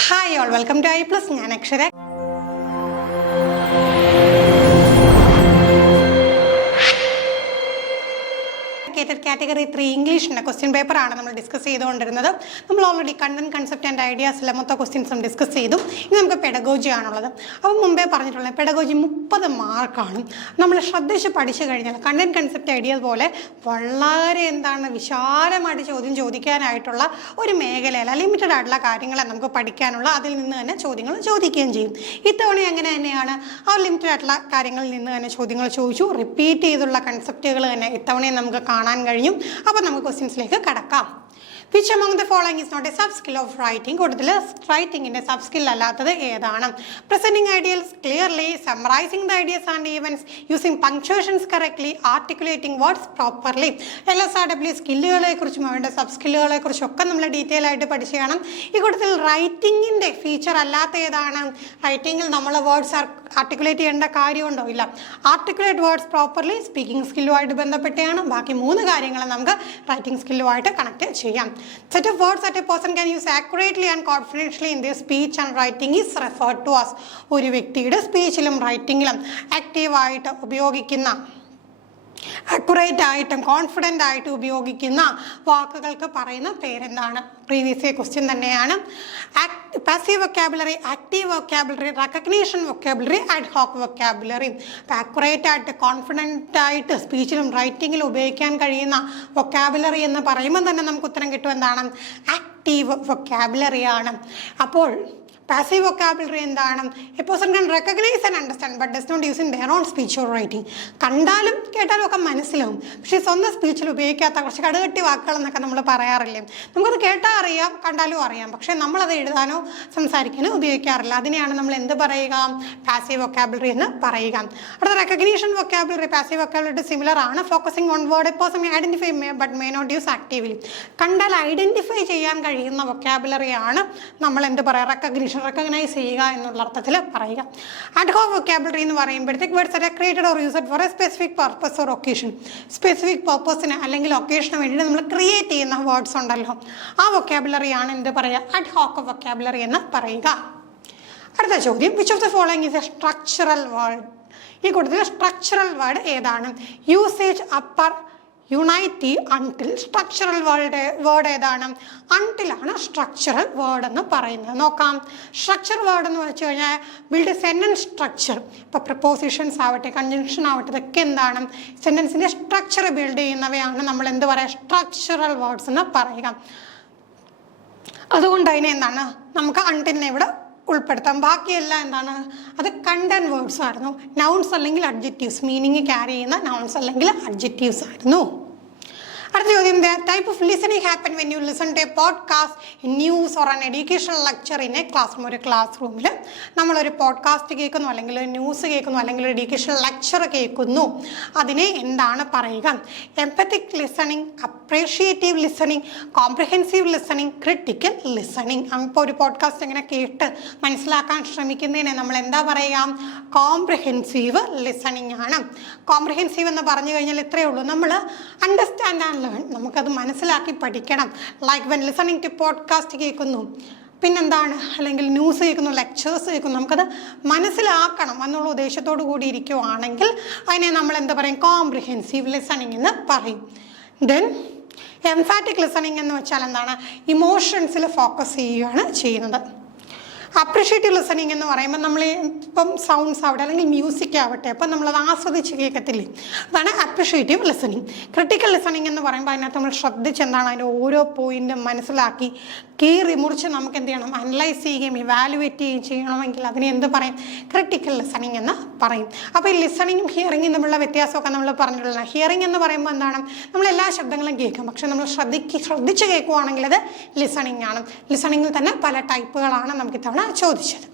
Hi all, welcome to I plus. ഞാൻ Akshara. Category 3 ഇംഗ്ലീഷിൻ്റെ question പേപ്പറാണ് നമ്മൾ ഡിസ്കസ് ചെയ്തുകൊണ്ടിരുന്നത്. നമ്മൾ ഓൾറെഡി കണ്ടന്റ്, കൺസെപ്റ്റ് ആൻഡ് ഐഡിയാസിലെ മൊത്തം ക്വസ്റ്റ്യൻസും ഡിസ്കസ് ചെയ്തു. ഇനി നമുക്ക് പെഡഗോജി ആണുള്ളത്. അപ്പം മുമ്പേ പറഞ്ഞിട്ടുള്ളത് പെഡഗോജി 30 മാർക്കാണ്. നമ്മൾ ശ്രദ്ധിച്ച് പഠിച്ചു കഴിഞ്ഞാൽ കണ്ടന്റ്, കൺസെപ്റ്റ്, ഐഡിയാസ് പോലെ വളരെ വിശാലമായിട്ട് ചോദ്യം ചോദിക്കാനായിട്ടുള്ള ഒരു മേഖലയല്ല. ലിമിറ്റഡ് ആയിട്ടുള്ള കാര്യങ്ങളെ നമുക്ക് പഠിക്കാനുള്ള, അതിൽ നിന്ന് തന്നെ ചോദ്യങ്ങൾ ചോദിക്കുകയും ചെയ്യും. ഇത്തവണ അങ്ങനെ തന്നെയാണ്. ആ ലിമിറ്റഡ് ആയിട്ടുള്ള കാര്യങ്ങളിൽ നിന്ന് തന്നെ ചോദ്യങ്ങൾ ചോദിച്ചു. റിപ്പീറ്റ് ചെയ്തുള്ള കൺസെപ്റ്റുകൾ തന്നെ ഇത്തവണയും നമുക്ക് കാണാൻ കഴിഞ്ഞു. അപ്പോൾ നമുക്ക് ക്വസ്റ്റ്യൻസിലേക്ക് കടക്കാം. Which among the following is not a sub-skill of writing? കൂടുതൽ റൈറ്റിങ്ങിൻ്റെ സബ് സ്കിൽ അല്ലാത്തത് ഏതാണ്? Presenting ideas clearly, summarizing the ideas and events, using punctuations correctly, articulating words properly. LSRW സ്കില്ലുകളെ കുറിച്ചും അവരുടെ സബ് സ്കില്ലുകളെ കുറിച്ചും ഒക്കെ നമ്മൾ ഡീറ്റെയിൽ ആയിട്ട് പഠിച്ചു കാണാം. ഈ കൂട്ടത്തിൽ റൈറ്റിങ്ങിൻ്റെ ഫീച്ചർ അല്ലാത്ത ഏതാണ്? റൈറ്റിങ്ങിൽ നമ്മൾ വേർഡ്സ് ആർട്ടിക്കുലേറ്റ് ചെയ്യേണ്ട കാര്യമുണ്ടോ? ഇല്ല. ആർട്ടിക്കുലേറ്റ് വേർഡ്സ് പ്രോപ്പർലി സ്പീക്കിംഗ് സ്കില്ലുമായിട്ട് ബന്ധപ്പെട്ടാണ്. ബാക്കി 3 കാര്യങ്ങൾ നമുക്ക് റൈറ്റിംഗ് സ്കില്ലുമായിട്ട് കണക്ട് ചെയ്യാം. Set of words that a person can use accurately and confidently in their speech and writing is referred to as. ഒരു വ്യക്തിയുടെ സ്പീച്ചിലും റൈറ്റിങ്ങിലും ആക്റ്റീവായിട്ട് ഉപയോഗിക്കുന്ന, അക്യുറേറ്റ് ആയിട്ടും കോൺഫിഡൻ്റ് ആയിട്ട് ഉപയോഗിക്കുന്ന വാക്കുകൾക്ക് പറയുന്ന പേരെന്താണ്? പ്രീവിയസ് ക്വസ്റ്റ്യൻ തന്നെയാണ്. Passive vocabulary, active vocabulary, recognition vocabulary, ad hoc vocabulary. അപ്പോൾ ആക്യുറേറ്റ് ആയിട്ട് കോൺഫിഡൻ്റ് ആയിട്ട് സ്പീച്ചിലും റൈറ്റിങ്ങിലും ഉപയോഗിക്കാൻ കഴിയുന്ന വൊക്കാബുലറി എന്ന് പറയുമ്പോൾ തന്നെ നമുക്ക് ഉത്തരം കിട്ടും എന്താണ്? ആക്റ്റീവ് വൊക്കാബുലറിയാണ്. അപ്പോൾ പാസീവ് വൊക്കാബുലറി എന്താണ്? A person can recognise and understand but does not use in their own speech or writing. കണ്ടാലും കേട്ടാലും ഒക്കെ മനസ്സിലാവും, പക്ഷേ സ്വന്തം സ്പീച്ചിൽ ഉപയോഗിക്കാത്ത കുറച്ച് കടുകട്ടി വാക്കുകൾ എന്നൊക്കെ നമ്മൾ പറയാറില്ലേ? നമുക്കത് കേട്ടാൽ അറിയാം, കണ്ടാലും അറിയാം, പക്ഷേ നമ്മളത് എഴുതാനോ സംസാരിക്കാനോ ഉപയോഗിക്കാറില്ല. അതിനെയാണ് നമ്മൾ എന്ത് പറയുക? പാസീവ് വൊക്കാബുലറി എന്ന് പറയുക. അടുത്ത recognition vocabulary. Passive vocabulary similar ആണ്. Focusing on word a person identify but may not use actively. കണ്ടാൽ ഐഡന്റിഫൈ ചെയ്യാൻ കഴിയുന്ന വൊക്കാബുലറിയാണ് നമ്മൾ എന്ത് പറയുക? റെക്കഗ്നൈസ് ചെയ്യുക എന്നുള്ള അർത്ഥത്തിൽ പറയുക. അഡ് ഹോക്ക് വൊക്കാബുലറി എന്ന് പറയുമ്പോഴത്തേക്ക് words are created or used for a specific purpose or occasion. Specific പർപ്പസിന് അല്ലെങ്കിൽ ഒക്കേഷന് വേണ്ടിയിട്ട് നമ്മൾ ക്രിയേറ്റ് ചെയ്യുന്ന വേർഡ്സ് ഉണ്ടല്ലോ, ആ വൊക്കാബുലറിയാണ് എന്ത് പറയുക? അഡ് ഹോക്ക് വൊക്കാബുലറി എന്ന് പറയുക. അടുത്ത ചോദ്യം, which of the following is a structural word? ഈ കൂട്ടത്തിൽ സ്ട്രക്ചറൽ വേർഡ് ഏതാണ്? Usage, upper, unity, until. Structural word ഏതാണ്? അൺടിലാണ് സ്ട്രക്ചറൽ വേർഡ് എന്ന് പറയുന്നത്. നോക്കാം. സ്ട്രക്ചർ വേർഡ് എന്ന് വെച്ച് കഴിഞ്ഞാൽ ബിൽഡ് സെന്റൻസ് സ്ട്രക്ചർ. ഇപ്പോൾ പ്രപ്പോസിഷൻസ് ആവട്ടെ, കൺജങ്ഷൻ ആവട്ടെ, ഇതൊക്കെ എന്താണ്? സെന്റൻസിൻ്റെ സ്ട്രക്ചർ ബിൽഡ് ചെയ്യുന്നവയാണ് നമ്മൾ എന്ത് പറയുക? സ്ട്രക്ചറൽ വേർഡ്സ് എന്ന് പറയുക. അതുകൊണ്ട് അതിനെ എന്താണ് നമുക്ക് അൺടിലിനെ ഇവിടെ ഉൾപ്പെടുത്താം. ബാക്കിയെല്ലാം എന്താണ്? അത് കണ്ടന്റ് വേർഡ്സ് ആയിരുന്നു. നൗൺസ് അല്ലെങ്കിൽ അഡ്ജക്റ്റീവ്സ്, മീനിങ് ക്യാരി ചെയ്യുന്ന നൗൺസ് അല്ലെങ്കിൽ അഡ്ജക്റ്റീവ്സ് ആയിരുന്നു. അടുത്ത ചോദ്യം, type of listening happen when you listen to a podcast, news or an educational lecture in a class room. ഒരു ക്ലാസ് റൂമിൽ നമ്മളൊരു പോഡ്കാസ്റ്റ് കേൾക്കുന്നു, അല്ലെങ്കിൽ ഒരു ന്യൂസ് കേൾക്കുന്നു, അല്ലെങ്കിൽ ഒരു എഡ്യൂക്കേഷണൽ ലെക്ചർ കേൾക്കുന്നു. അതിനെ എന്താണ് പറയുക? എംപത്തിക് listening, appreciative listening, comprehensive listening, critical listening. ഇപ്പോൾ ഒരു പോഡ്കാസ്റ്റ് ഇങ്ങനെ കേട്ട് മനസ്സിലാക്കാൻ ശ്രമിക്കുന്നതിനെ നമ്മൾ എന്താ പറയുക? കോംപ്രിഹെൻസീവ് ലിസണിങ് ആണ്. കോംപ്രിഹെൻസീവ് എന്ന് പറഞ്ഞു കഴിഞ്ഞാൽ ഇത്രയേ ഉള്ളൂ, നമ്മൾ അണ്ടർസ്റ്റാൻഡ് ആൻഡ് ലേൺ, നമുക്കത് മനസ്സിലാക്കി പഠിക്കണം. Like when listening to podcast കേൾക്കുന്നു, പിന്നെന്താണ്, അല്ലെങ്കിൽ ന്യൂസ് കേൾക്കുന്നു, ലെക്ചേഴ്സ് കേൾക്കുന്നു, നമുക്കത് മനസ്സിലാക്കണം എന്നുള്ള ഉദ്ദേശത്തോടു കൂടി ഇരിക്കുവാണെങ്കിൽ അതിനെ നമ്മൾ എന്താ പറയും? കോംപ്രിഹെൻസീവ് ലിസണിങ് എന്ന് പറയും. ദെൻ എംഫാറ്റിക് ലിസണിങ് എന്ന് വെച്ചാൽ എന്താണ്? ഇമോഷൻസിൽ ഫോക്കസ് ചെയ്യുകയാണ് ചെയ്യുന്നത്. അപ്രിഷ്യേറ്റീവ് ലിസണിങ് എന്ന് പറയുമ്പോൾ നമ്മൾ ഇപ്പം സൗണ്ട്സ് ആവട്ടെ അല്ലെങ്കിൽ മ്യൂസിക് ആവട്ടെ, അപ്പം നമ്മളത് ആസ്വദിച്ച് കേൾക്കത്തില്ലേ, അതാണ് അപ്രിഷ്യേറ്റീവ് ലിസണിങ്. ക്രിട്ടിക്കൽ ലിസണിങ് എന്ന് പറയുമ്പോൾ അതിനകത്ത് നമ്മൾ ശ്രദ്ധിച്ച് എന്താണ് അതിൻ്റെ ഓരോ പോയിന്റും മനസ്സിലാക്കി കീറി മുറിച്ച് നമുക്ക് എന്ത് ചെയ്യണം? അനലൈസ് ചെയ്യുകയും ഇവാലുവേറ്റ് ചെയ്യുകയും ചെയ്യണമെങ്കിൽ അതിനെ എന്ത് പറയും? ക്രിട്ടിക്കൽ ലിസണിങ് എന്ന് പറയും. അപ്പോൾ ഈ ലിസണിങ്ങും ഹിയറിങ്ങും തമ്മിലുള്ള വ്യത്യാസമൊക്കെ നമ്മൾ പറഞ്ഞിട്ടുള്ള. ഹിയറിംഗ് എന്ന് പറയുമ്പോൾ എന്താണ്? നമ്മൾ എല്ലാ ശബ്ദങ്ങളും കേൾക്കും, പക്ഷെ നമ്മൾ ശ്രദ്ധിച്ച് കേൾക്കുവാണെങ്കിൽ അത് ലിസണിങ് ആണ്. ലിസണിങ്ങിൽ തന്നെ പല ടൈപ്പുകളാണ് നമുക്ക് ഇത്തവണ ചോദിച്ചത്.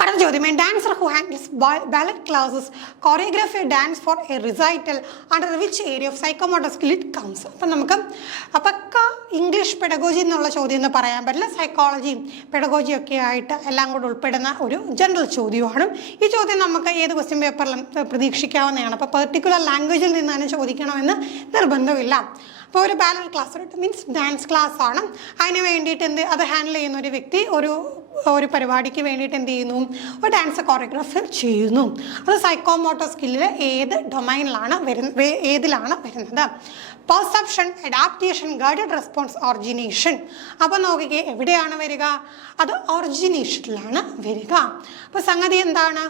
അടുത്ത ചോദ്യം, a dancer who handles ballet classes choreography dance for a recital under which area of psychomotor skill it comes. അപ്പം നമുക്ക് പക്ക ഇംഗ്ലീഷ് പെഡഗോജി എന്നുള്ള ചോദ്യം എന്ന് പറയാൻ പറ്റില്ല. സൈക്കോളജിയും പെഡഗോജിയും ഒക്കെ ആയിട്ട് എല്ലാം കൂടെ ഉൾപ്പെടുന്ന ഒരു ജനറൽ ചോദ്യമാണ്. ഈ ചോദ്യം നമുക്ക് ഏത് ക്വസ്റ്റ്യൻ പേപ്പറിലും പ്രതീക്ഷിക്കാവുന്നതാണ്. അപ്പോൾ പെർട്ടിക്കുലർ ലാംഗ്വേജിൽ നിന്ന് തന്നെ ചോദിക്കണമെന്ന് നിർബന്ധമില്ല. അപ്പോൾ ഒരു ബാലറ്റ് ക്ലാസ് ഇട്ട് മീൻസ് ഡാൻസ് ക്ലാസ് ആണ്. അതിന് വേണ്ടിയിട്ട് അത് ഹാൻഡിൽ ചെയ്യുന്ന ഒരു വ്യക്തി ഒരു പരിപാടിക്ക് വേണ്ടിയിട്ട് എന്ത് ചെയ്യുന്നു, ഒരു ഡാൻസ് കോറിയോഗ്രാഫി ചെയ്യുന്നു. അത് സൈക്കോമോട്ടോർ സ്കില്ലിൽ ഏത് ഡൊമൈനിലാണ് വരുന്നത്? Perception, adaptation, guided response, origination. അപ്പം നോക്കിക്കേ എവിടെയാണ് വരിക? അത് ഒറിജിനേഷനിലാണ് വരിക. അപ്പോൾ സംഗതി എന്താണ്?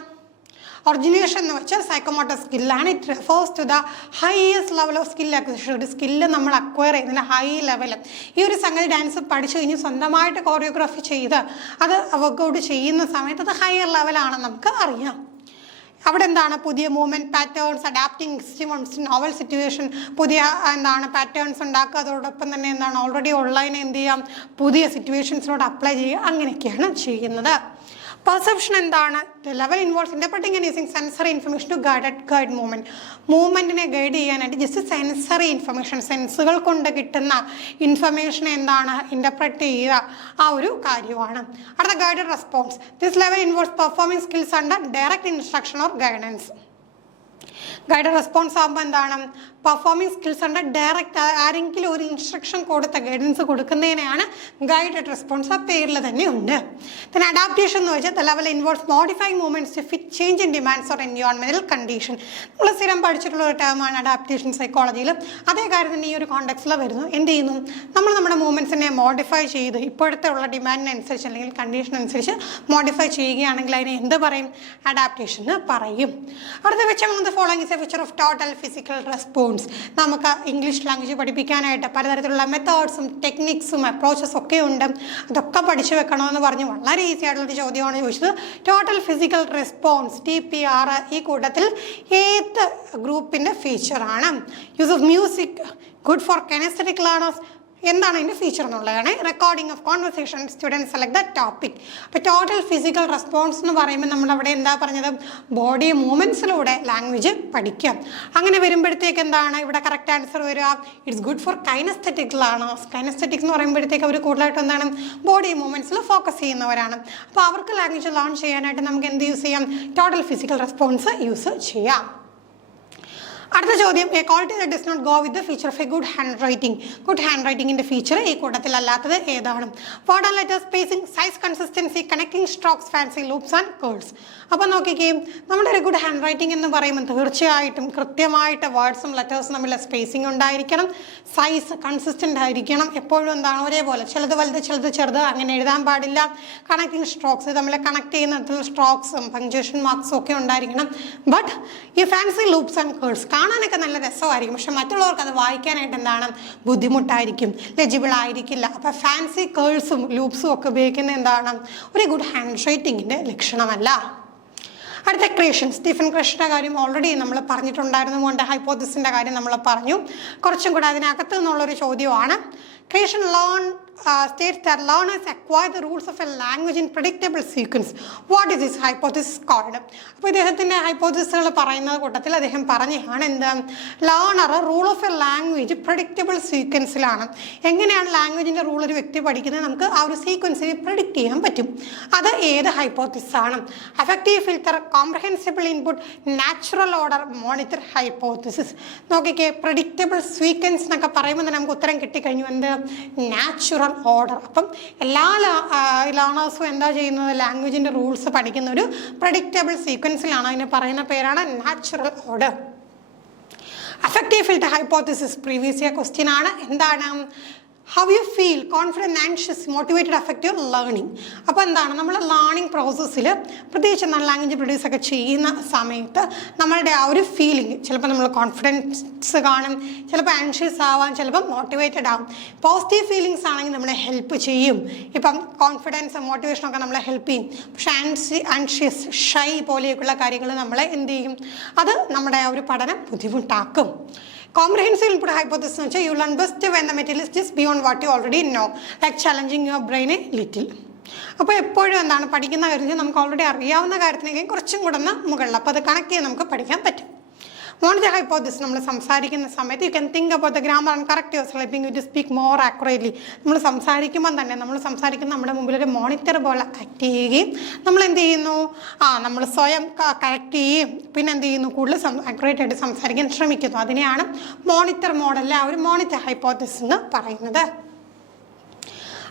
ഒറിജിനേഷൻ എന്ന് വെച്ചാൽ സൈക്കോമോട്ടോർ സ്കില്ലാണ്. It refers to the highest level of skill acquisition. ഒരു സ്കില്ല് നമ്മൾ അക്വയർ ചെയ്യുന്നതിന് ഹൈ ലെവൽ. ഈ ഒരു സംഗതി ഡാൻസ് പഠിച്ചു കഴിഞ്ഞ് സ്വന്തമായിട്ട് കോറിയോഗ്രാഫി ചെയ്ത് അത് വർക്കൗട്ട് ചെയ്യുന്ന സമയത്ത് അത് ഹയർ ലെവലാണ് നമുക്ക് അറിയാം. അവിടെ എന്താണ്? പുതിയ movement patterns, adapting extremes, novel situation, പുതിയ പാറ്റേൺസ് ഉണ്ടാക്കുക. അതോടൊപ്പം തന്നെ ഓൾറെഡി ഉള്ളതിനെ എന്ത് ചെയ്യാം, പുതിയ സിറ്റുവേഷൻസിനോട് അപ്ലൈ ചെയ്യുക. അങ്ങനെയൊക്കെയാണ് ചെയ്യുന്നത്. പെർസെപ്ഷൻ എന്താണ്? The level involves interpreting and using sensory information to guide മൂവ്മെന്റിനെ ഗൈഡ് ചെയ്യാനായിട്ട് ജസ്റ്റ് സെൻസറി ഇൻഫർമേഷൻ, സെൻസുകൾ കൊണ്ട് കിട്ടുന്ന ഇൻഫർമേഷനെ ഇന്റർപ്രറ്റ് ചെയ്യുക, ആ ഒരു കാര്യമാണ്. അടുത്ത guided response. This level involves performing skills under direct instruction or guidance. Guided response ആകുമ്പോൾ പെർഫോമിംഗ് സ്കിൽസ് ഉണ്ട്. ഡയറക്റ്റ് ആരെങ്കിലും ഒരു ഇൻസ്ട്രക്ഷൻ ഗൈഡൻസ് കൊടുക്കുന്നതിനെയാണ് ഗൈഡഡ് റെസ്പോൺസ്. ആ പേരിൽ തന്നെ ഉണ്ട്. പിന്നെ അഡാപ്റ്റേഷൻ എന്ന് വെച്ചാൽ the level involves modifying movements to fit change in demands or എൻവയോൺമെന്റൽ കണ്ടീഷൻ. നമ്മൾ സ്ഥിരം പഠിച്ചിട്ടുള്ള ഒരു ടേമാണ് അഡാപ്റ്റേഷൻ സൈക്കോളജിയിൽ. അതേ കാര്യം തന്നെ ഈ ഒരു കോണ്ടെക്സ്റ്റിൽ വരുന്നു. എന്ത് ചെയ്യുന്നു? നമ്മൾ നമ്മുടെ മൂവ്മെന്റ്സിനെ മോഡിഫൈ ചെയ്ത് ഇപ്പോഴത്തെ ഉള്ള ഡിമാൻഡിനനുസരിച്ച് അല്ലെങ്കിൽ കണ്ടീഷൻ അനുസരിച്ച് മോഡിഫൈ ചെയ്യുകയാണെങ്കിൽ അതിനെ എന്ത് പറയും? അഡാപ്റ്റേഷൻ എന്ന് പറയും. അടുത്ത വെച്ചാൽ following is A feature of total physical response. നമുക്ക് ഇംഗ്ലീഷ് ലാംഗ്വേജ് പഠിപ്പിക്കാനായിട്ട് പലതരത്തിലുള്ള മെത്തേഡ്സും ടെക്നിക്സും അപ്രോച്ചസും ഒക്കെ ഉണ്ട്. അതൊക്കെ പഠിച്ചു വെക്കണമെന്ന് പറഞ്ഞ് വളരെ ഈസി ആയിട്ടുള്ളൊരു ചോദ്യമാണ് ചോദിച്ചത്. ടോട്ടൽ ഫിസിക്കൽ റെസ്പോൺസ് TPR ഈ കൂട്ടത്തിൽ ഏത് ഗ്രൂപ്പിൻ്റെ ഫീച്ചറാണ്? Use of music good for kinesthetic learners. എന്താണ് അതിൻ്റെ ഫീച്ചർ എന്നുള്ളതാണ്. Recording of conversation, students select the topic. അപ്പോൾ ടോട്ടൽ ഫിസിക്കൽ റെസ്പോൺസ് എന്ന് പറയുമ്പോൾ നമ്മളവിടെ എന്താ പറഞ്ഞത്? ബോഡി മൂവ്മെൻറ്റ്സിലൂടെ ലാംഗ്വേജ് പഠിക്കാം. അങ്ങനെ വരുമ്പോഴത്തേക്ക് എന്താണ് ഇവിടെ കറക്റ്റ് ആൻസർ വരിക? It's good for kinesthetic learners. Kinesthetics എന്ന് പറയുമ്പോഴത്തേക്ക് അവർ കൂടുതലായിട്ട് എന്താണ്? ബോഡി മൂവ്മെൻറ്റ്സിൽ ഫോക്കസ് ചെയ്യുന്നവരാണ്. അപ്പോൾ അവർക്ക് ലാംഗ്വേജ് ലേൺ ചെയ്യാനായിട്ട് നമുക്ക് എന്ത് യൂസ് ചെയ്യാം? ടോട്ടൽ ഫിസിക്കൽ റെസ്പോൺസ് യൂസ് ചെയ്യാം. അടുത്ത ചോദ്യം, a quality that does not go with the feature of a good handwriting. Good hand റൈറ്റിംഗിൻ്റെ ഫീച്ചർ ഈ കൂട്ടത്തിലല്ലാത്തത് ഏതാണ്? What are letter spacing, size, consistency, connecting strokes, fancy loops and curls. അപ്പോൾ നോക്കിക്കുകയും നമ്മുടെ ഒരു ഗുഡ് ഹാൻഡ് റൈറ്റിംഗ് എന്ന് പറയുമ്പോൾ തീർച്ചയായിട്ടും കൃത്യമായിട്ട് വേർഡ്സും ലെറ്റേഴ്സും തമ്മിൽ സ്പേസിംഗ് ഉണ്ടായിരിക്കണം. സൈസ് കൺസിസ്റ്റൻ്റ് ആയിരിക്കണം. എപ്പോഴും എന്താണ്? ഒരേപോലെ, ചിലത് വലുത് ചിലത് ചെറുത്, അങ്ങനെ എഴുതാൻ പാടില്ല. കണക്റ്റിംഗ് സ്ട്രോക്സ് തമ്മിൽ കണക്ട് ചെയ്യുന്ന സ്ട്രോക്സും പങ്ക്ച്വേഷൻ മാർക്സും ഒക്കെ ഉണ്ടായിരിക്കണം. ബട്ട് ഈ ഫാൻസി ലൂപ്സ് ആൻഡ് കേൾസ് കാണാനൊക്കെ നല്ല രസമായിരിക്കും, പക്ഷെ മറ്റുള്ളവർക്ക് അത് വായിക്കാനായിട്ട് എന്താണ്? ബുദ്ധിമുട്ടായിരിക്കും, ലെജിബിൾ ആയിരിക്കില്ല. അപ്പോൾ ഫാൻസി കേൾസും ലൂപ്സും ഒക്കെ ഉപയോഗിക്കുന്നത് എന്താണ്? ഒരു ഗുഡ് ഹാൻഡ് റൈറ്റിങ്ങിൻ്റെ ലക്ഷണമല്ല. അടുത്ത ക്രിയേഷൻ. സ്റ്റീഫൻ ക്രഷിൻ്റെ കാര്യം ഓൾറെഡി നമ്മൾ പറഞ്ഞിട്ടുണ്ടായിരുന്നുകൊണ്ട് ഹൈപ്പോത്തിസിൻ്റെ കാര്യം നമ്മൾ പറഞ്ഞു. കുറച്ചും കൂടെ അതിനകത്ത് നിന്നുള്ളൊരു ചോദ്യമാണ്. Creation states that learners acquire the rules of a language in predictable sequence. What is this hypothesis called? അപ്പോൾ ഇദ്ദേഹത്തിൻ്റെ ഹൈപ്പോത്തിസുകൾ പറയുന്ന കൂട്ടത്തിൽ അദ്ദേഹം പറഞ്ഞാണ് എന്ത്? Learner rule of a language predictable സീക്വൻസിലാണ്. എങ്ങനെയാണ് ലാംഗ്വേജിൻ്റെ റൂൾ ഒരു വ്യക്തി പഠിക്കുന്നത്? നമുക്ക് ആ ഒരു സീക്വൻസിനെ പ്രെഡിക്റ്റ് ചെയ്യാൻ പറ്റും. അത് ഏത് ഹൈപ്പോത്തിസിസ് ആണ്? Affective filter, comprehensible input, natural order, monitor hypothesis. നോക്കിക്കേ, പ്രെഡിക്റ്റബിൾ സീക്വൻസ് എന്നൊക്കെ പറയുമ്പോൾ തന്നെ നമുക്ക് ഉത്തരം കിട്ടിക്കഴിഞ്ഞു. എന്ത്? Natural order. അപ്പം എല്ലാ ലേണേഴ്സും എന്താ ചെയ്യുന്നത്? ലാംഗ്വേജിൻ്റെ റൂൾസ് പഠിക്കുന്ന ഒരു പ്രഡിക്റ്റബിൾ സീക്വൻസിലാണ്. അതിന് പറയുന്ന പേരാണ് natural order. Affective filter hypothesis previous year question ആണ്. എന്താണ്? How you feel confident, anxious, motivated, affective learning. അപ്പോൾ എന്താണ്? നമ്മൾ ലേണിംഗ് പ്രോസസ്സിൽ പ്രത്യേകിച്ച് നമ്മൾ ലാംഗ്വേജ് പ്രൊഡ്യൂസ് ഒക്കെ ചെയ്യുന്ന സമയത്ത് നമ്മളുടെ ആ ഒരു ഫീലിംഗ്, ചിലപ്പോൾ നമ്മൾ കോൺഫിഡൻസ് കാണും, ചിലപ്പോൾ ആൻഷ്യസ് ആവാം, ചിലപ്പോൾ മോട്ടിവേറ്റഡ് ആവും. പോസിറ്റീവ് ഫീലിങ്സ് ആണെങ്കിൽ നമ്മളെ ഹെൽപ്പ് ചെയ്യും. ഇപ്പം കോൺഫിഡൻസ്, മോട്ടിവേഷനൊക്കെ നമ്മളെ ഹെൽപ്പ് ചെയ്യും. പക്ഷേ ആൻഷ്യസ്, ഷൈ പോലെയൊക്കെയുള്ള കാര്യങ്ങൾ നമ്മളെ എന്ത് ചെയ്യും? അത് നമ്മുടെ ആ ഒരു പഠനം ബുദ്ധിമുട്ടാക്കും. Comprehensive input hypothesis എന്ന് വെച്ചാൽ you learn best when the material is just beyond what you already know, like challenging your brain a little. അപ്പോൾ എപ്പോഴും എന്താണ്? പഠിക്കുന്ന കാര്യം നമുക്ക് ഓൾറെഡി അറിയാവുന്ന കാര്യത്തിനേക്കും കുറച്ചും കൂടെ മുകളിൽ, അപ്പോൾ അത് കണക്ട് ചെയ്യാൻ നമുക്ക് പഠിക്കാൻ പറ്റും. മോണിറ്റർ ഹൈപ്പോത്തിസിസ് നമ്മൾ സംസാരിക്കുന്ന സമയത്ത് you can think about the grammar and correct your self you to speak more accurately. നമ്മൾ സംസാരിക്കുമ്പോൾ തന്നെ നമ്മൾ സംസാരിക്കുന്ന നമ്മുടെ മുമ്പിൽ ഒരു മോണിറ്റർ പോലെ ആക്ട് ചെയ്യുകയും നമ്മൾ എന്ത് ചെയ്യുന്നു, നമ്മൾ സ്വയം കറക്റ്റ് ചെയ്യുകയും പിന്നെ എന്ത് ചെയ്യുന്നു, കൂടുതൽ ആക്യുറേറ്റ് ആയിട്ട് സംസാരിക്കാൻ ശ്രമിക്കുന്നു. അതിനെയാണ് മോണിറ്റർ മോഡലിലെ ആ ഒരു മോണിറ്റർ ഹൈപ്പോത്തിസിസ് എന്ന് പറയുന്നത്.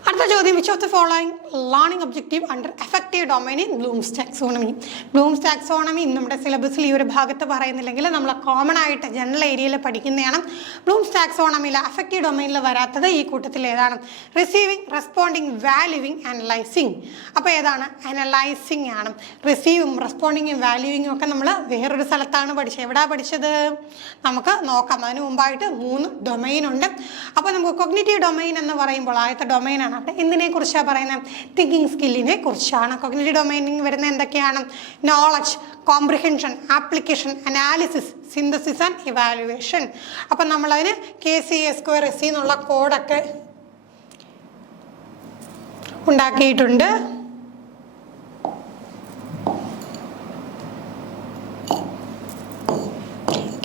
അടുത്ത ചോദ്യം, which of the following learning objective under effective domain in Bloom's taxonomy. Bloom's taxonomy നമ്മുടെ സിലബസിൽ ഈ ഒരു ഭാഗത്ത് പറയുന്നില്ലെങ്കിൽ നമ്മൾ കോമൺ ആയിട്ട് ജനറൽ ഏരിയയിൽ പഠിക്കുന്നതാണ്. ബ്ലൂംസ് ടാക്സോണമിയിൽ എഫക്റ്റീവ് ഡൊമൈനിൽ വരാത്തത് ഈ കൂട്ടത്തിൽ ഏതാണ്? Receiving, responding, valuing, analysing. അപ്പോൾ ഏതാണ്? അനലൈസിങ് ആണ്. റിസീവും റെസ്പോണ്ടിങ്ങും വാല്യൂവിങ്ങും ഒക്കെ നമ്മൾ വേറൊരു സ്ഥലത്താണ് പഠിച്ചത്. എവിടെയാണ് പഠിച്ചത്? നമുക്ക് നോക്കാം. അതിന് മുമ്പായിട്ട് 3 ഡൊമൈൻ ഉണ്ട്. അപ്പോൾ നമുക്ക് കൊഗ്നിറ്റീവ് ഡൊമൈൻ എന്ന് പറയുമ്പോൾ ആദ്യത്തെ ഡൊമൈനാണ്. അവിടെ എന്തിനെ കുറിച്ചാണ് പറയുന്നത്? തിങ്കിങ് സ്കില്ലിനെ കുറിച്ചാണ്. കോഗ്നിറ്റീവ് ഡൊമൈനിൽ വരുന്ന എന്തൊക്കെയാണ്? Knowledge, comprehension, application, analysis, synthesis and evaluation. അപ്പം നമ്മളതിന് KCA2SE എന്നുള്ള കോഡൊക്കെ ഉണ്ടാക്കിയിട്ടുണ്ട്.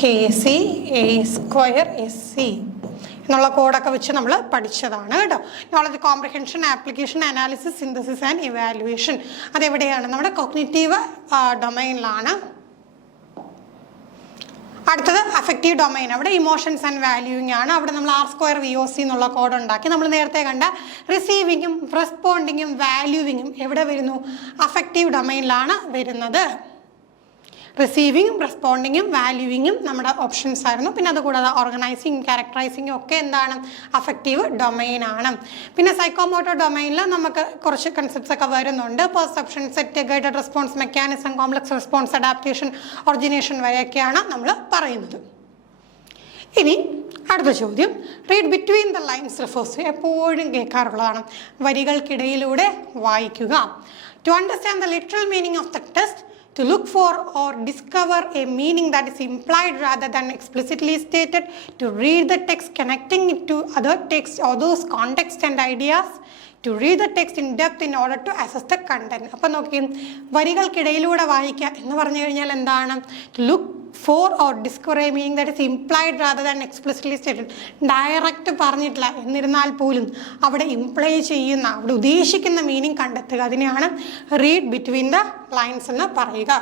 KCA2SE എന്നുള്ള കോഡൊക്കെ വെച്ച് നമ്മൾ പഠിച്ചതാണ് കേട്ടോ. Knowledge, comprehension, application, analysis, synthesis and evaluation. അതെവിടെയാണ്? നമ്മുടെ കോഗ്നിറ്റീവ് ഡൊമൈനിലാണ്. അടുത്തത് അഫക്റ്റീവ് ഡൊമൈൻ. അവിടെ ഇമോഷൻസ് ആൻഡ് വാല്യൂയിങ് ആണ്. അവിടെ നമ്മൾ R2VOC എന്നുള്ള കോഡ് ഉണ്ടാക്കി. നമ്മൾ നേരത്തെ കണ്ട റിസീവിങ്ങും റെസ്പോണ്ടിങ്ങും വാല്യൂവിങ്ങും എവിടെ വരുന്നു? അഫക്റ്റീവ് ഡൊമൈനിലാണ് വരുന്നത്. റിസീവിങ്ങും റെസ്പോണ്ടിങ്ങും വാല്യൂവിങ്ങും നമ്മുടെ ഓപ്ഷൻസ് ആയിരുന്നു. പിന്നെ അതുകൂടാതെ ഓർഗനൈസിങ്, ക്യാരക്ടറൈസിങ്ങും ഒക്കെ എന്താണ്? അഫക്റ്റീവ് ഡൊമൈൻ ആണ്. പിന്നെ സൈക്കോമോട്ടർ ഡൊമൈനിൽ നമുക്ക് കുറച്ച് കൺസെപ്റ്റ്സ് ഒക്കെ വരുന്നുണ്ട്. Perception, set, guided response, mechanism, complex response, adaptation, origination വരെയൊക്കെയാണ് നമ്മൾ പറയുന്നത്. ഇനി അടുത്ത ചോദ്യം, read between the lines refers. എപ്പോഴും കേൾക്കാറുള്ളതാണ്. വരികൾക്കിടയിലൂടെ വായിക്കുക. To understand the literal meaning of the text, to look for or discover a meaning that is implied rather than explicitly stated, to read the text connecting it to other texts or those contexts and ideas, to read the text in depth in order to assess the content. അപ്പം നോക്കി, വരികൾക്കിടയിലൂടെ വായിക്കുക എന്ന് പറഞ്ഞു കഴിഞ്ഞാൽ എന്താണ്? to look for or discover a meaning that is implied rather than explicitly stated. Direct പറഞ്ഞിട്ടില്ല എന്നിരുന്നാൽ പോലും അവിടെ ഇംപ്ലൈ ചെയ്യുന്ന, അവിടെ ഉദ്ദേശിക്കുന്ന മീനിങ് കണ്ടെത്തുക. അതിനെയാണ് റീഡ് ബിറ്റ്വീൻ ദ ലൈൻസ് എന്ന് പറയുക.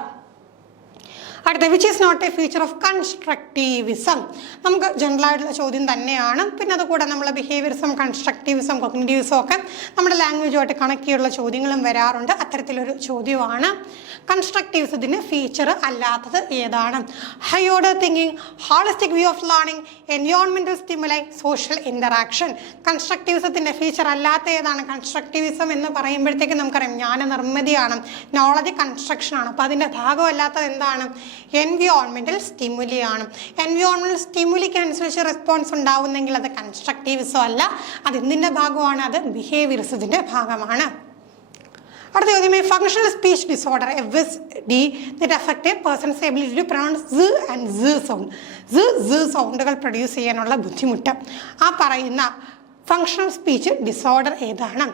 അടുത്ത, which is not a feature of constructivism. നമുക്ക് ജനറൽ ആയിട്ടുള്ള ചോദ്യം തന്നെയാണ്. പിന്നെ അതുകൂടെ നമ്മൾ ബിഹേവിയറിസം, കൺസ്ട്രക്റ്റീവിസം, കോഗ്നിറ്റീവിസം ഒക്കെ നമ്മുടെ ലാംഗ്വേജുമായിട്ട് കണക്ട് ചെയ്യുള്ള ചോദ്യങ്ങളും വരാറുണ്ട്. അത്തരത്തിലൊരു ചോദ്യമാണ്. കൺസ്ട്രക്റ്റീവിസത്തിന് ഫീച്ചർ അല്ലാത്തത് ഏതാണ്? High order thinking, holistic view of learning, എൻവയോൺമെന്റൽ സ്റ്റിമുലൈ, സോഷ്യൽ ഇന്ററാക്ഷൻ. കൺസ്ട്രക്റ്റീവിസത്തിന്റെ ഫീച്ചർ അല്ലാത്ത ഏതാണ്? കൺസ്ട്രക്റ്റീവിസം എന്ന് പറയുമ്പോഴത്തേക്ക് നമുക്കറിയാം ജ്ഞാന നിർമ്മിതിയാണ്, നോളജ് കൺസ്ട്രക്ഷൻ ആണ്. അപ്പോൾ അതിൻ്റെ ഭാഗമല്ലാത്തത് എന്താണ്? എൻവയോൺമെന്റൽ സ്റ്റിമുലി ആണ്. എൻവയോൺമെന്റൽ സ്റ്റിമുലിക്ക് അനുസരിച്ച് റെസ്പോൺസ് ഉണ്ടാവുന്നെങ്കിൽ അത് കൺസ്ട്രക്റ്റീവിസം അല്ല. അത് എന്തിൻ്റെ ഭാഗമാണ്? അത് ബിഹേവിയറിസത്തിൻ്റെ ഭാഗമാണ്. അടുത്ത ചോദ്യം, functional speech disorder, FSD that affect a person's ability to pronounce z and z sound. z സൗണ്ടുകൾ പ്രൊഡ്യൂസ് ചെയ്യാനുള്ള ബുദ്ധിമുട്ട്. ആ പറയുന്ന ഫങ്ഷണൽ സ്പീച്ച് ഡിസോർഡർ ഏതാണ്?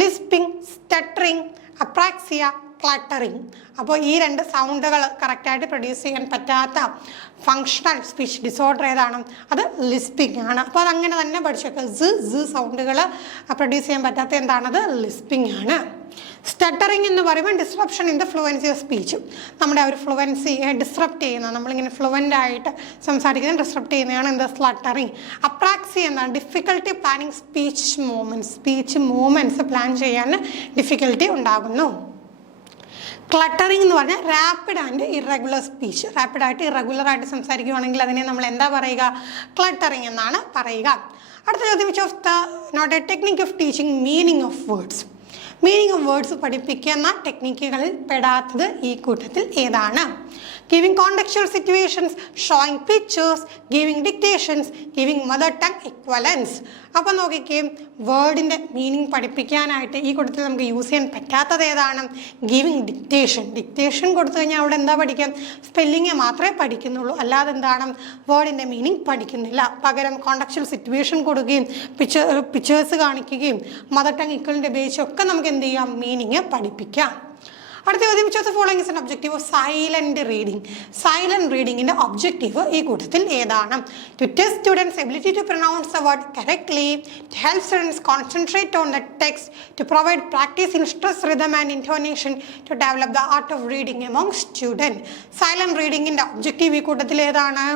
Lisping, stuttering, apraxia, cluttering. അപ്പോൾ ഈ 2 സൗണ്ടുകൾ കറക്റ്റായിട്ട് പ്രൊഡ്യൂസ് ചെയ്യാൻ പറ്റാത്ത ഫങ്ഷണൽ സ്പീച്ച് ഡിസോർഡർ ഏതാണ്? അത് ലിസ്പിംഗ് ആണ്. അപ്പോൾ അതങ്ങനെ തന്നെ പഠിച്ചേക്കുക. z സൗണ്ടുകൾ പ്രൊഡ്യൂസ് ചെയ്യാൻ പറ്റാത്ത എന്താണത്? ലിസ്പിംഗ് ആണ്. സ്റ്റട്ടറിങ് എന്ന് പറയുമ്പോൾ disruption in the fluency of speech. നമ്മുടെ ഒരു ഫ്ലുവൻസി ഡിസ്റപ്റ്റ് ചെയ്യുന്ന, നമ്മളിങ്ങനെ ഫ്ലുവൻ്റ് ആയിട്ട് സംസാരിക്കുന്നത് ഡിസ്റപ്റ്റ് ചെയ്യുന്നതാണ് എന്ത്? സ്ലട്ടറിങ്. അപ്രാക്സി എന്താണ്? Difficulty planning speech movements. Speech movements plan ചെയ്യാൻ ഡിഫിക്കൽട്ടി ഉണ്ടാകുന്നു. ക്ലട്ടറിങ് എന്ന് പറഞ്ഞാൽ റാപ്പിഡ് ആൻഡ് ഇറഗുലർ സ്പീച്ച്. റാപ്പിഡായിട്ട് ഇറഗുലറായിട്ട് സംസാരിക്കുകയാണെങ്കിൽ അതിനെ നമ്മൾ എന്താ പറയുക? ക്ലട്ടറിങ് എന്നാണ് പറയുക. അടുത്ത ചോദ്യം, which of the not a technique of teaching meaning of words. Meaning of words പഠിപ്പിക്കുന്ന ടെക്നിക്കുകളിൽ പെടാത്തത് ഈ കൂട്ടത്തിൽ ഏതാണ്? giving contextual situations, showing pictures, giving dictations, giving mother tongue equivalence. അപ്പോൾ നോക്കിക്കേ, വേർഡിൻ്റെ മീനിങ് പഠിപ്പിക്കാനായിട്ട് ഈ കൂട്ടത്തിൽ നമുക്ക് യൂസ് ചെയ്യാൻ പറ്റാത്തത് ഏതാണ്? Giving dictation. ഡിക്റ്റേഷൻ കൊടുത്തു കഴിഞ്ഞാൽ അവിടെ എന്താ പഠിക്കാം? സ്പെല്ലിങ് മാത്രമേ പഠിക്കുന്നുള്ളൂ, അല്ലാതെ എന്താണ് വേർഡിൻ്റെ മീനിങ് പഠിക്കുന്നില്ല. പകരം കോണ്ടക്ച്വൽ സിറ്റുവേഷൻ കൊടുക്കുകയും പിക്ചേഴ്സ് കാണിക്കുകയും മദർ ടങ് ഇക്വലിൻ്റെ ബേസിച്ചൊക്കെ നമുക്ക് എന്ത് ചെയ്യാം? മീനിങ് പഠിപ്പിക്കാം. അടുത്ത ചോദ്യം, which of the following is an objective of silent reading? Silent റീഡിങ്ങിന്റെ ഒബ്ജക്റ്റീവ് ഈ കൂട്ടത്തിൽ ഏതാണ്? To test students ability to pronounce the word correctly, to help students concentrate on the text, to provide practice in stress, rhythm and intonation, to develop the art of reading among student. Silent റീഡിങ്ങിന്റെ objective ഈ കൂട്ടത്തിൽ ഏതാണ്?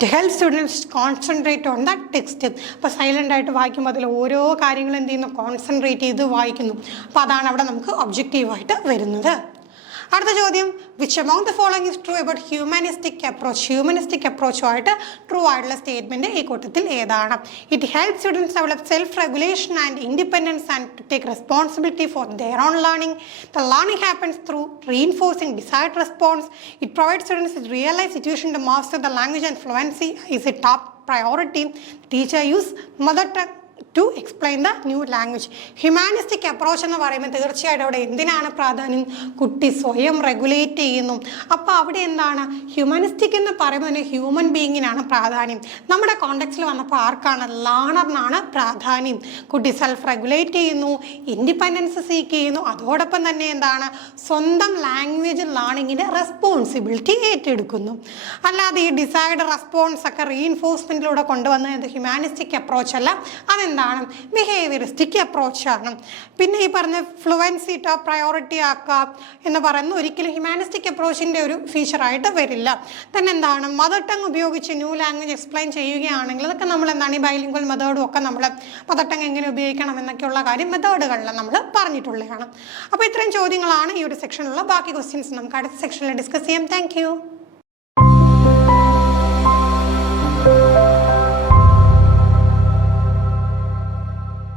To help students concentrate on the text. അപ്പോൾ silent ആയിട്ട് വായിക്കുമ്പോൾ അതിൽ ഓരോ കാര്യങ്ങളും എന്ത് ചെയ്യുന്നു? കോൺസെൻട്രേറ്റ് ചെയ്ത് വായിക്കുന്നു. അപ്പോൾ അതാണ് അവിടെ നമുക്ക് ഒബ്ജക്റ്റീവായിട്ട് വരുന്നത്. അടുത്ത ചോദ്യം, which among the following is true about humanistic approach? Humanistic അപ്രോച്ചുമായിട്ട് ട്രൂ ആയിട്ടുള്ള സ്റ്റേറ്റ്മെൻറ്റ് ഈ കൂട്ടത്തിൽ ഏതാണ്? It help students develop self regulation and independence and to take responsibility for their own learning. The learning happens through reinforcing desired response. It provides students with real-life situation to master the language and fluency is a top priority. The teacher use mother tongue to explain the new language. Humanistic approach എന്ന് പറയുമ്പോൾ തീർച്ചയായിട്ടും അവിടെ എന്തിനാണ് പ്രാധാന്യം? കുട്ടി സ്വയം regulate ചെയ്യുന്നു. അപ്പോൾ അവിടെ എന്താണ്? ഹ്യൂമാനിസ്റ്റിക് എന്ന് പറയുമ്പോൾ തന്നെ ഹ്യൂമൻ ബീയിങ്ങിനാണ് പ്രാധാന്യം. നമ്മുടെ കോണ്ടെക്സ്റ്റിൽ വന്നപ്പോൾ ആർക്കാണ്? ലേണറിനാണ് പ്രാധാന്യം. കുട്ടി സെൽഫ് റെഗുലേറ്റ് ചെയ്യുന്നു, ഇൻഡിപെൻഡൻസ് സീക്ക് ചെയ്യുന്നു, അതോടൊപ്പം തന്നെ എന്താണ്? സ്വന്തം ലാംഗ്വേജ് ലേണിങ്ങിൻ്റെ റെസ്പോൺസിബിലിറ്റി ഏറ്റെടുക്കുന്നു. അല്ലാതെ ഈ ഡിസൈഡ് റെസ്പോൺസ് ഒക്കെ റീഇൻഫോഴ്സ്മെൻറ്റിലൂടെ കൊണ്ടുവന്നത് ഹ്യൂമാനിസ്റ്റിക് അപ്രോച്ച് അല്ല. അതെന്താണ്? ബിഹേവിയറിസ്റ്റിക് അപ്രോച്ചാണ്. പിന്നെ ഈ പറഞ്ഞ ഫ്ലുവൻസി ടോപ്പ് പ്രയോറിറ്റി ആക്കുക എന്ന് പറയുന്നത് ഒരിക്കലും ഹ്യൂമാനിസ്റ്റിക് അപ്രോച്ചിൻ്റെ ഒരു ഫീച്ചറായിട്ട് വരില്ല. തന്നെ എന്താണ്? മദർ ടങ് ഉപയോഗിച്ച് ന്യൂ ലാംഗ്വേജ് എക്സ്പ്ലെയിൻ ചെയ്യുകയാണെങ്കിൽ അതൊക്കെ നമ്മൾ എന്താണ് ഈ ബൈലിംഗ്വൽ മെത്തേഡും ഒക്കെ നമ്മൾ മദർ ടങ് എങ്ങനെ ഉപയോഗിക്കണം എന്നൊക്കെയുള്ള കാര്യം മെത്തേഡുകളിൽ നമ്മൾ പറഞ്ഞിട്ടുള്ളതാണ്. അപ്പോൾ ഇത്രയും ചോദ്യങ്ങളാണ് ഈ ഒരു സെക്ഷനിലുള്ള. ബാക്കി ക്വസ്റ്റ്യൻസ് നമുക്ക് അടുത്ത സെക്ഷനിൽ ഡിസ്കസ് ചെയ്യാം. താങ്ക്